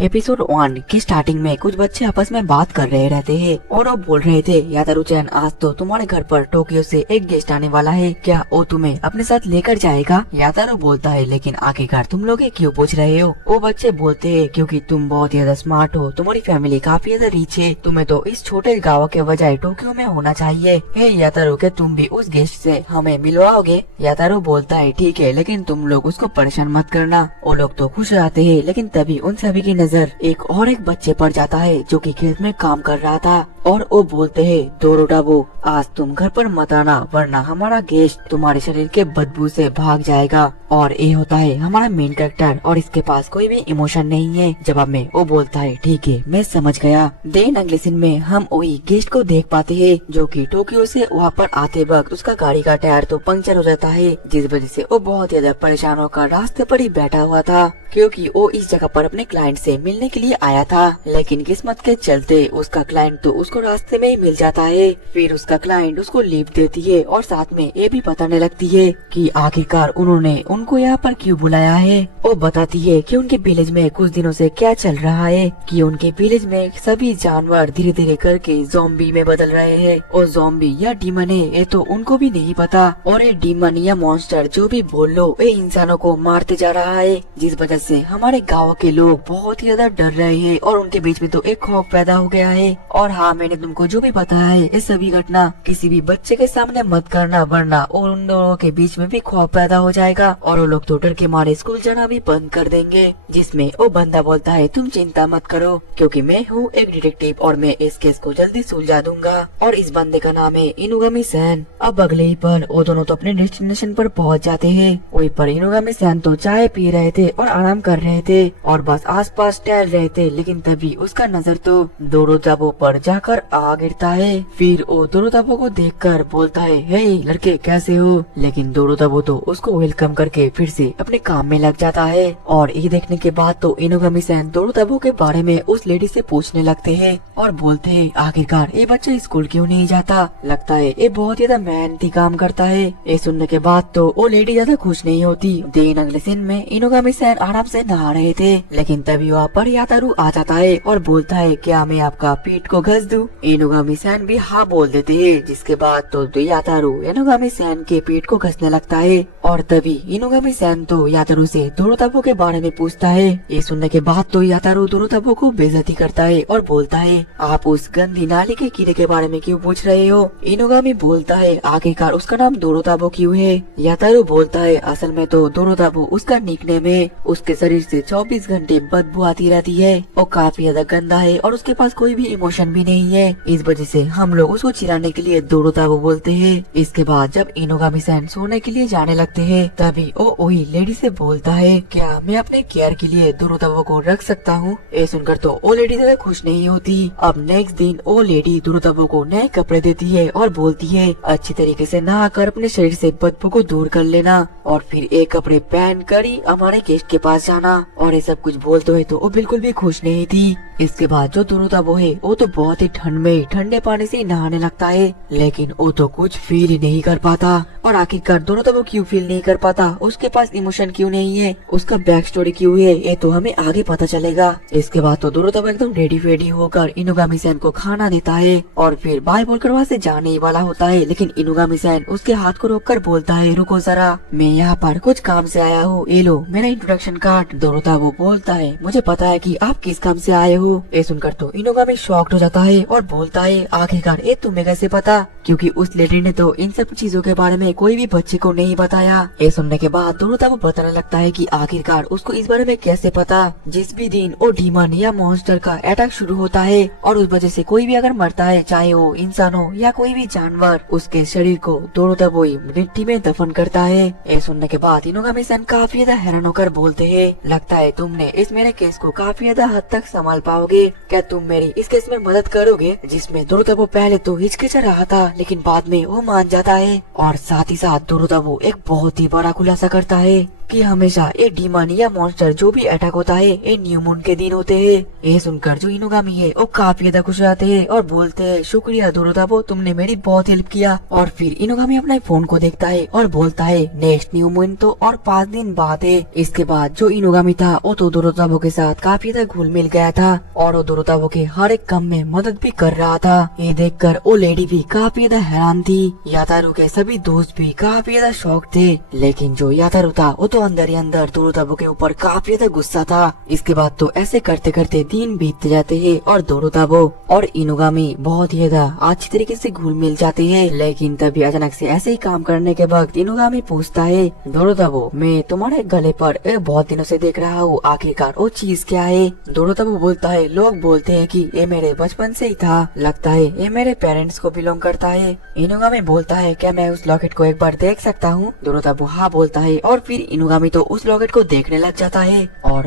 Episode 1 की starting में कुछ बच्चे आपस में बात कर रहे रहते हैं और वो बोल रहे थे, यातारू-चैन, आज तो तुम्हारे घर पर टोक्यो से एक गेस्ट आने वाला है, क्या वो तुम्हें अपने साथ लेकर जाएगा? यातारू बोलता है, लेकिन आखिरकार तुम लोग ये क्यों पूछ रहे हो? वो बच्चे बोलते हैं, क्योंकि तुम बहुत ज्यादा स्मार्ट हो, तुम्हारी फैमिली काफी ज्यादा रिच है, तुम्हें तो इस छोटे गाँव के बजाय टोक्यो में होना चाहिए। हे यातारू, क्या तुम भी उस गेस्ट से हमें मिलवाओगे? यातारू बोलता है, ठीक है, लेकिन तुम लोग उसको परेशान मत करना। वो लोग तो खुश रहते हैं, लेकिन तभी उन सभी की नजर एक बच्चे पर जाता है जो कि खेत में काम कर रहा था और वो बोलते हैं, दोरोटाबो, आज तुम घर पर मत आना, वरना हमारा गेस्ट तुम्हारे शरीर के बदबू से भाग जाएगा। और ये होता है हमारा मेन कैरेक्टर और इसके पास कोई भी इमोशन नहीं है। जवाब में वो बोलता है, ठीक है, मैं समझ गया। देन अगले सीन में हम वही गेस्ट को देख पाते हैं जो कि टोक्यो से वहाँ पर आते वक्त उसका गाड़ी का टायर तो पंक्चर हो जाता है, जिस वजह से वो बहुत ज्यादा परेशान होकर रास्ते पर ही बैठा हुआ था, क्योंकि वो इस जगह पर अपने क्लाइंट से मिलने के लिए आया था। लेकिन किस्मत के चलते उसका क्लाइंट तो उसको रास्ते में ही मिल जाता है। फिर उसका क्लाइंट उसको लिफ्ट देती है और साथ में ये भी बताने लगती है कि आखिरकार उन्होंने उनको यहाँ पर क्यों बुलाया है। वो बताती है कि उनके विलेज में कुछ दिनों से क्या चल रहा है, कि उनके विलेज में सभी जानवर धीरे धीरे करके ज़ॉम्बी में बदल रहे हैं और ज़ॉम्बी या डीमन है ये तो उनको भी नहीं पता। और ये डीमन या मॉन्स्टर जो भी बोल लो, ये इंसानों को मारते जा रहा है, जिस वजह से हमारे गाँव के लोग बहुत ही ज्यादा डर रहे हैं और उनके बीच में तो एक खौफ पैदा हो गया है। और हाँ, मैंने तुमको जो भी बताया है ये सभी घटना किसी भी बच्चे के सामने मत करना, वरना और उन दोनों के बीच में भी खौफ पैदा हो जाएगा और वो लोग तो डर के मारे स्कूल जाना भी बंद कर देंगे। जिसमें वो बंदा बोलता है, तुम चिंता मत करो, क्योंकि मैं हूँ एक डिटेक्टिव और मैं इस केस को जल्दी सुलझा दूंगा। और इस बंदे का नाम है इनुगामी-सैन। अब अगले ही पल वो दोनों तो अपने डेस्टिनेशन पर पहुँच जाते हैं। वहीं पर इनुगामी-सैन तो चाय पी रहे थे और आराम कर रहे थे और बस आसपास टहल रहे थे, लेकिन तभी उसका नजर तो दोरोटाबो पर जाकर आ गिरता है। फिर वो दोरोटाबो को देखकर बोलता है, हे लड़के, कैसे हो? लेकिन दोरोटाबो तो उसको वेलकम करके फिर से अपने काम में लग जाता है। और ये देखने के बाद तो इनुगामी-सैन दोरोटाबो के बारे में उस लेडी से पूछने लगते हैं और बोलते हैं, आखिरकार ये बच्चा स्कूल क्यों नहीं जाता? लगता है ये बहुत ज्यादा मेहनती काम करता है। ये सुनने के बाद तो वो लेडी ज्यादा खुश नहीं होती। दिन अगले सीन में इनुगामी-सैन आराम से नहा रहे थे, लेकिन तभी वहाँ पर यातारू आ जाता है और बोलता है, क्या मैं आपका पीठ को घस दूं? इनुगामी-सैन भी हाँ बोल देते हैं, जिसके बाद तो यातारू इनुगामी-सैन के पीठ को घसने लगता है। और तभी इनुगामी-सैन तो यातारू से दोरोटाबो के बारे में पूछता है। ये सुनने के बाद तो यातारू दोरोटाबो को बेइज्जती करता है और बोलता है, आप उस गंदी नाली के कीड़े के बारे में क्यों पूछ रहे हो? इनुगामी बोलता है, आखिरकार उसका नाम दोरोटाबो क्यों है? यातारू बोलता है, असल में तो दोरोटाबो उसका निकनेम है। उसके शरीर से 24 घंटे बदबू आती रहती है, वो काफी ज्यादा गंदा है और उसके पास कोई भी इमोशन भी नहीं है। इस वजह से हम लोग उसको चिढ़ाने के लिए दोरोटाबो बोलते हैं। इसके बाद जब इनुगामी-सैन सोने के लिए जाने लगते हैं, तभी वो वही लेडी से बोलता है, क्या मैं अपने केयर के लिए दोरोटाबो को रख सकता हूँ? ये सुनकर तो वो लेडी ज्यादा खुश नहीं होती। अब नेक्स्ट दिन वो लेडी दोरोटाबो को नए कपड़े देती है और बोलती है, अच्छी तरीके से नहाकर अपने शरीर से बदबू को दूर कर लेना और फिर एक कपड़े पहन कर ही हमारे गेस्ट के पास जाना। और ये सब कुछ बोलते हुए तो वो बिल्कुल भी खुश नहीं थी। इसके बाद जो दोरोटाबो है वो तो बहुत ही ठंड में ठंडे पानी से नहाने लगता है, लेकिन वो तो कुछ फील ही नहीं कर पाता। और आखिरकार दोरोटाबो क्यों फील नहीं कर पाता, उसके पास इमोशन क्यों नहीं है, उसका बैक स्टोरी क्यों है, ये तो हमें आगे पता चलेगा। इसके बाद तो दोरोटाबो एकदम रेडी फेडी होकर इनुगामी-सैन को खाना देता है और फिर बाय बोलकर वहाँ से जाने ही वाला होता है, लेकिन इनुगामी-सैन उसके हाथ को रोककर बोलता है, रुको जरा, मैं यहाँ पर कुछ काम से आया हूँ, ये लो मेरा इंट्रोडक्शन कार्ड। दोरोटाबो बोलता है, मुझे पता है कि आप किस काम से आए हो। ये सुनकर तो इनुगामी शॉक्ड हो जाता है और बोलता है, आखिरकार ये तुम्हें कैसे पता? क्योंकि उस लेडी ने तो इन सब चीजों के बारे में कोई भी बच्चे को नहीं बताया। ये सुनने के बाद दोरोटाबो बताने लगता है कि आखिरकार उसको इस बारे में कैसे पता। जिस भी दिन वो डीमन या मॉन्स्टर का अटैक शुरू होता है और उस वजह से कोई भी अगर मरता है, चाहे वो इंसान हो या कोई भी जानवर, उसके शरीर को दोरोटाबो ही मिट्टी में दफन करता है। ये सुनने के बाद इनुगामी-सैन काफी ज्यादा हैरान होकर बोलते हैं, लगता है तुमने इस मेरे केस को काफी ज्यादा हद तक संभाल पाओगे, क्या तुम मेरी इस केस में मदद करोगे? जिसमें दोरोटाबो पहले तो हिचकिचा रहा था, लेकिन बाद में वो मान जाता है और साथ ही साथ दोरोटाबो एक बहुत ही बड़ा खुलासा करता है। कि हमेशा ये डीमन या मॉन्स्टर जो भी अटैक होता है ये न्यू मून के दिन होते हैं। ये सुनकर जो इनुगामी है वो काफी ज्यादा खुश रहते हैं और बोलते हैं शुक्रिया दोरोताबो, तुमने मेरी बहुत हेल्प किया। और फिर इनुगामी अपने फोन को देखता है और बोलता है नेक्स्ट न्यू मून तो और 5 दिन बाद है। इसके बाद जो इनुगामी था वो तो दोरोताबो के साथ काफी ज्यादा घुल मिल गया था और वो दोरोताबो के हर एक काम में मदद भी कर रहा था। ये देखकर वो लेडी भी काफी ज्यादा हैरान थी। यातारू के सभी दोस्त भी काफी ज्यादा शौक थे, लेकिन जो यातारू था वो तो अंदर ही अंदर दोरोताबो के ऊपर काफी ज्यादा गुस्सा था। इसके बाद तो ऐसे करते करते दिन बीतते जाते हैं और दोरोताबो और इनुगामी बहुत ही ज्यादा अच्छी तरीके से घुल मिल जाते हैं। लेकिन तभी अचानक से ऐसे ही काम करने के वक्त इनुगामी पूछता है दोरोताबो, मैं तुम्हारे गले पर बहुत दिनों से देख रहा हूँ, आखिरकार वो चीज क्या है? दोरोताबो बोलता है लोग बोलते हैं कि ये मेरे बचपन से ही था, लगता है ये मेरे पेरेंट्स को बिलोंग करता है। इनुगामी बोलता है क्या मैं उस लॉकेट को एक बार देख सकता हूँ? दोरोताबो हाँ बोलता है और फिर इनुगामी तो उस लॉकेट को देखने लग जाता है और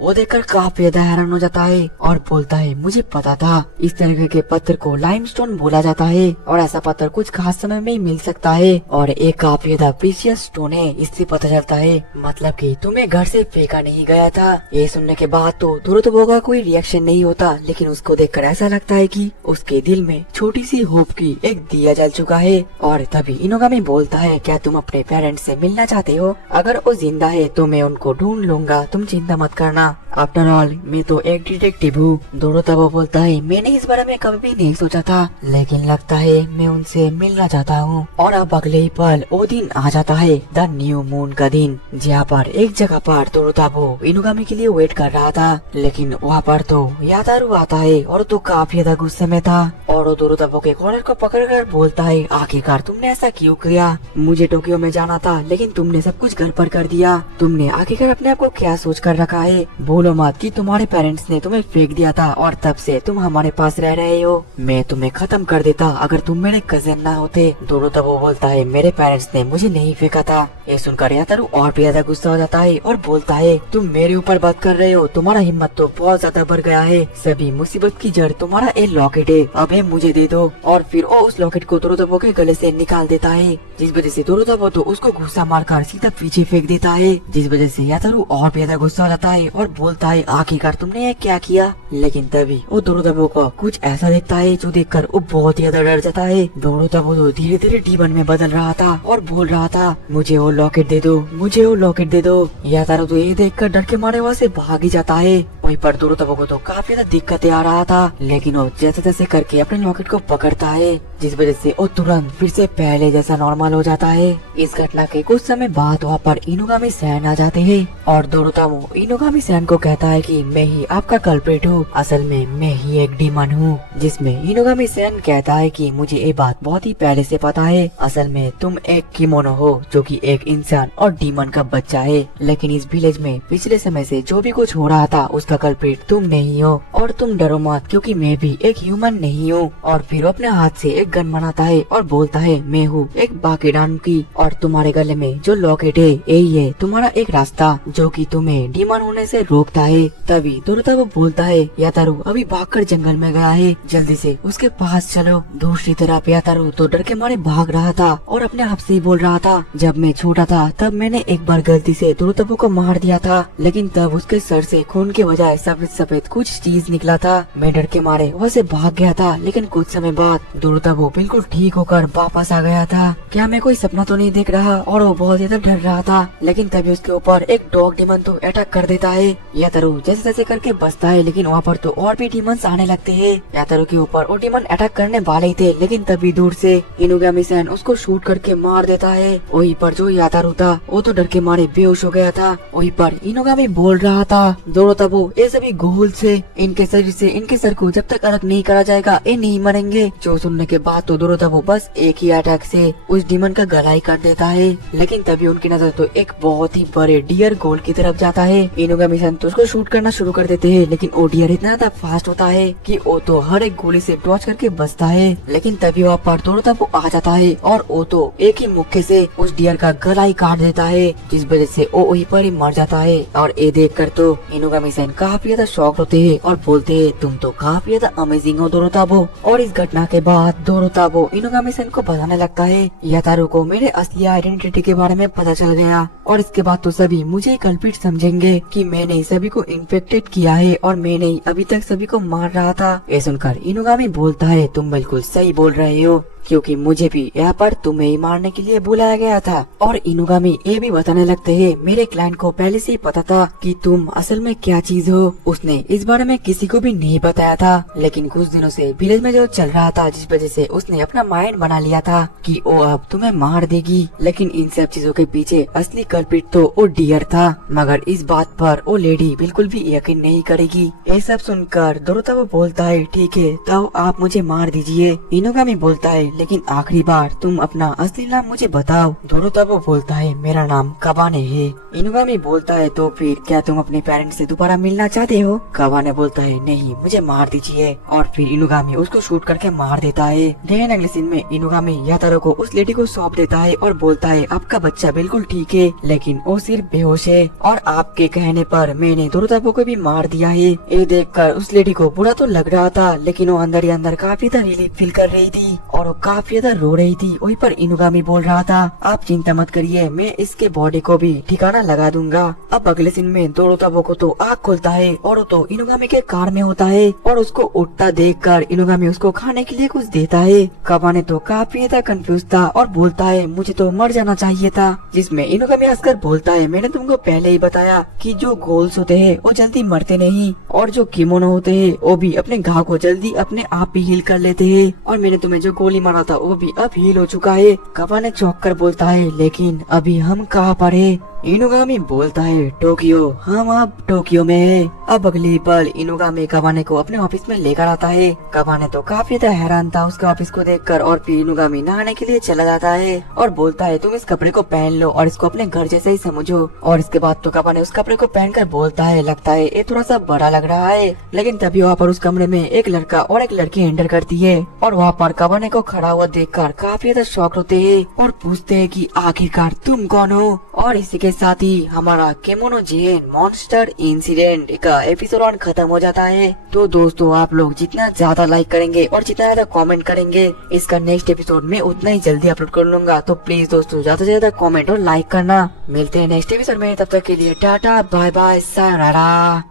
वो देखकर काफी ज्यादा हैरान हो जाता है और बोलता है मुझे पता था इस तरह के पत्थर को लाइमस्टोन बोला जाता है और ऐसा पत्थर कुछ खास समय में ही मिल सकता है और एक काफी ज्यादा प्रीशियस स्टोन है, इससे पता चलता है मतलब कि तुम्हें घर से फेंका नहीं गया था। ये सुनने के बाद तो दोरोताबो का कोई रिएक्शन नहीं होता, लेकिन उसको देखकर ऐसा लगता है कि उसके दिल में छोटी सी होप की एक दिया जल चुका है। और तभी इनुगामी बोलता है क्या तुम अपने पेरेंट्स से मिलना चाहते हो? अगर वो जिंदा है तो मैं उनको ढूंढ लूंगा, तुम चिंता मत करना। आफ्टर ऑल मैं तो एक डिटेक्टिव हूँ। दोरोताबो बोलता है मैंने इस बारे में कभी भी नहीं सोचा था, लेकिन लगता है मैं उनसे मिलना चाहता हूँ। और अब अगले ही पल वो दिन आ जाता है, द न्यू मून का दिन, जहाँ पर एक जगह पर दोरोताबो इनुगामी के लिए वेट कर रहा था। लेकिन वहाँ पर तो यातारू आता है और तो काफी ज्यादा गुस्से में था और वो दोरोताबो के कॉलर को पकड़कर बोलता है आखिरकार तुमने ऐसा क्यों किया? मुझे टोक्यो में जाना था लेकिन तुमने सब कुछ घर पर कर दिया। तुमने आखिरकार अपने आप को क्या सोच कर रखा है? बोलो मत कि तुम्हारे पेरेंट्स ने तुम्हें फेंक दिया था और तब से तुम हमारे पास रह रहे हो। मैं तुम्हें खत्म कर देता अगर तुम मेरे कजिन ना होते। दोरोताबो बोलता है मेरे पेरेंट्स ने मुझे नहीं फेंका था। ये सुनकर यातारू और भी ज्यादा गुस्सा हो जाता है और बोलता है तुम मेरे ऊपर बात कर रहे हो, तुम्हारा हिम्मत तो बहुत ज्यादा बढ़ गया है। सभी मुसीबत की जड़ तुम्हारा एक लॉकेट है, अब ये मुझे दे दो। और फिर वो उस लॉकेट को दोरोताबो के गले से निकाल देता है, जिस वजह से दोरोताबो तो उसको गुस्सा मारकर सीधा पीछे फेंक देता है, जिस वजह से यातारू और भी ज्यादा गुस्सा हो जाता है और बोलता है आखिरकार तुमने ये क्या किया? लेकिन तभी वो दोरोताबो को कुछ ऐसा देखता है जो देखकर वो बहुत ही ज्यादा डर जाता है। दोरोताबो तो धीरे धीरे डीमन में बदल रहा था और बोल रहा था मुझे वो लॉकेट दे दो, मुझे वो लॉकेट दे दो। यातारू तो ये देखकर डर के मारे वहाँ से भाग ही जाता है। वहीं पर दोरोताबो को तो काफी ज्यादा दिक्कतें आ रहा था, लेकिन वो जैसे तैसे करके अपने लॉकेट को पकड़ता है, जिस वजह से वो तुरंत फिर से पहले जैसा नॉर्मल हो जाता है। इस घटना के कुछ समय बाद वहाँ पर इनुगामी सैन आ जाते हैं और दोरोताबो इनुगामी सैन को कहता है कि मैं ही आपका कल्प्रिट हूँ, असल में मैं ही एक डीमन हूँ। जिसमें इनुगामी सैन कहता है कि मुझे ये बात बहुत ही पहले से पता है, असल में तुम एक किमोनो हो जो कि एक इंसान और डीमन का बच्चा है, लेकिन इस विलेज में पिछले समय से जो भी कुछ हो रहा था उसका कल्प्रिट तुम नहीं हो। और तुम डरो मत क्योंकि मैं भी एक ह्यूमन नहीं हूँ। और फिर अपने हाथ से एक गन बनाता है और बोलता है मैं हूँ एक बाकेडान की और तुम्हारे गले में जो लॉकेट है यही है तुम्हारा एक रास्ता जो कि तुम्हें डीमन होने से रोकता है। तभी दोरोताबो बोलता है यातारू अभी भागकर जंगल में गया है, जल्दी से उसके पास चलो। दूसरी तरफ यातारू तो डर के मारे भाग रहा था और अपने आप से ही बोल रहा था जब मैं छोटा था तब मैंने एक बार गलती से दोरोताबो को मार दिया था, लेकिन तब उसके सर से खून के बजाय सफेद सफेद कुछ चीज निकला था। मैं डर के मारे वहाँ से भाग गया था, लेकिन कुछ समय बाद दोरोताबो बिल्कुल ठीक होकर वापस आ गया था। क्या मैं कोई सपना तो नहीं देख रहा? और वो बहुत ज्यादा डर रहा था, लेकिन तभी उसके ऊपर एक डॉग डीमन तो अटैक कर देता है। यातारू जैसे तैसे करके बचता है, लेकिन वहाँ पर तो और भी डीमंस आने लगते हैं। यातारू के ऊपर वो डीमन अटैक करने वाले ही थे, लेकिन तभी दूर से इनुगामी सैन उसको शूट करके मार देता है। वहीं पर जो यातारू था वो तो डर के मारे बेहोश हो गया था। वहीं पर इनुगामी बोल रहा था दोरोताबो ये सभी घोल से इनके शरीर से इनके सर को जब तक अलग नहीं करा जाएगा ये नहीं मरेंगे। जो सुनने के बाद तो दोरोताबो बस एक ही अटैक से उस डीमन का गला ही काट देता है, लेकिन तभी उनकी नजर तो एक बहुत ही बड़े डियर गोल की तरफ जाता है। इनुगामी सैन तो उसको शूट करना शुरू कर देते हैं, लेकिन वो डियर इतना ज्यादा फास्ट होता है कि वो तो हर एक गोली से डॉज करके बचता है। लेकिन तभी वहाँ पर दोरोताबो आ जाता है और वो तो एक ही मुक्के से उस डियर का गला ही काट देता है, जिस वजह से वो वहीं पर ही मर जाता है। और ये देख कर तो इनुगामी सैन काफी ज्यादा शॉक होते हैं और बोलते हैं तुम तो काफी ज्यादा अमेजिंग हो दोरोताबो। और इस घटना के बाद दोरोताबो इनुगामी सैन को बताने लगता है यातारू को मेरे असली आइडेंटिटी के बारे में पता चल गया और इसके बाद तो सभी मुझे कल्पित समझेंगे कि मैंने ही सभी को इन्फेक्टेड किया है और मैंने ही अभी तक सभी को मार रहा था। ये सुनकर इनुगामी बोलता है तुम बिल्कुल सही बोल रहे हो, क्योंकि मुझे भी यहाँ पर तुम्हें ही मारने के लिए बुलाया गया था। और इनुगामी ये भी बताने लगते हैं मेरे क्लाइंट को पहले से ही पता था कि तुम असल में क्या चीज हो। उसने इस बारे में किसी को भी नहीं बताया था, लेकिन कुछ दिनों से विलेज में जो चल रहा था जिस वजह से उसने अपना माइंड बना लिया था कि वो अब तुम्हें मार देगी। लेकिन इन सब चीजों के पीछे असली कल्पित तो वो डियर था, मगर इस बात पर वो लेडी बिल्कुल भी यकीन नहीं करेगी। ये सब सुनकर दोरोताबो बोलता है ठीक है तो आप मुझे मार दीजिए। इनुगामी बोलता है लेकिन आखिरी बार तुम अपना असली नाम मुझे बताओ। दोरोताबो बोलता है मेरा नाम कबाने है। इनुगामी बोलता है तो फिर क्या तुम अपने पेरेंट्स से दोबारा मिलना चाहते हो? कबाने बोलता है नहीं, मुझे मार दीजिए। और फिर इनुगामी उसको शूट करके मार देता है। लेकिन अगले सीन में इनुगामी यातारो को उस लेडी को सौंप देता है और बोलता है आपका बच्चा बिल्कुल ठीक है, लेकिन वो सिर्फ बेहोश है और आपके कहने पर मैंने दोरोताबो को भी मार दिया है। ये देखकर उस लेडी को बुरा तो लग रहा था, लेकिन वो अंदर ही अंदर काफी ज्यादा रिलीफ फील कर रही थी और वो काफी ज्यादा रो रही थी। वहीं पर इनुगामी बोल रहा था आप चिंता मत करिए, मैं इसके बॉडी को भी ठिकाना लगा दूंगा। अब अगले दिन में दोरोताबो को तो आँख खुलता है और वो तो इनुगामी के कार में होता है और उसको उठता देखकर इनुगामी उसको खाने के लिए कुछ देता है। कबाने तो काफी ज्यादा कंफ्यूज था और बोलता है मुझे तो मर जाना चाहिए था, जिसमें इनुगामी हंसकर बोलता है मैंने तुमको पहले ही बताया कि जो गोल्स होते हैं वो जल्दी मरते नहीं और जो किमोनो होते हैं वो भी अपने घाव को जल्दी अपने आप ही हील कर लेते हैं, और मैंने तुम्हें जो गोली मारा था वो भी अब हील हो चुका है। कबाने चौंक कर बोलता है लेकिन अभी हम कहाँ पर है? इनुगामी बोलता है टोक्यो, हम अब टोक्यो में है। अब अगली पल इनुगामी कबाने को अपने ऑफिस में लेकर आता है। कबाने तो काफी ज्यादा हैरान था उसके ऑफिस को देखकर और फिर इनुगामी नहाने के लिए चला जाता है और बोलता है तुम इस कपड़े को पहन लो और इसको अपने घर जैसे ही समझो। और इसके बाद तो कबाने उस कपड़े को पहनकर बोलता है लगता है ये थोड़ा सा बड़ा लग रहा है। लेकिन तभी वहाँ पर उस कमरे में एक लड़का और एक लड़की एंटर करती है और वहाँ पर कबाने को खड़ा हुआ देखकर काफी ज्यादा शॉक होते हैं और पूछते हैं कि आखिरकार तुम कौन हो। और इसी के साथ ही हमारा केमोनो जेन मॉन्स्टर इंसिडेंट का एपिसोड 1 खत्म हो जाता है। तो दोस्तों आप लोग जितना ज्यादा लाइक करेंगे और जितना ज्यादा कमेंट करेंगे इसका नेक्स्ट एपिसोड में उतना ही जल्दी अपलोड कर लूंगा। तो प्लीज दोस्तों ज्यादा से ज्यादा कमेंट और लाइक करना। मिलते हैं नेक्स्ट एपिसोड में, तब तक के लिए टाटा बाय बाय सायोनारा।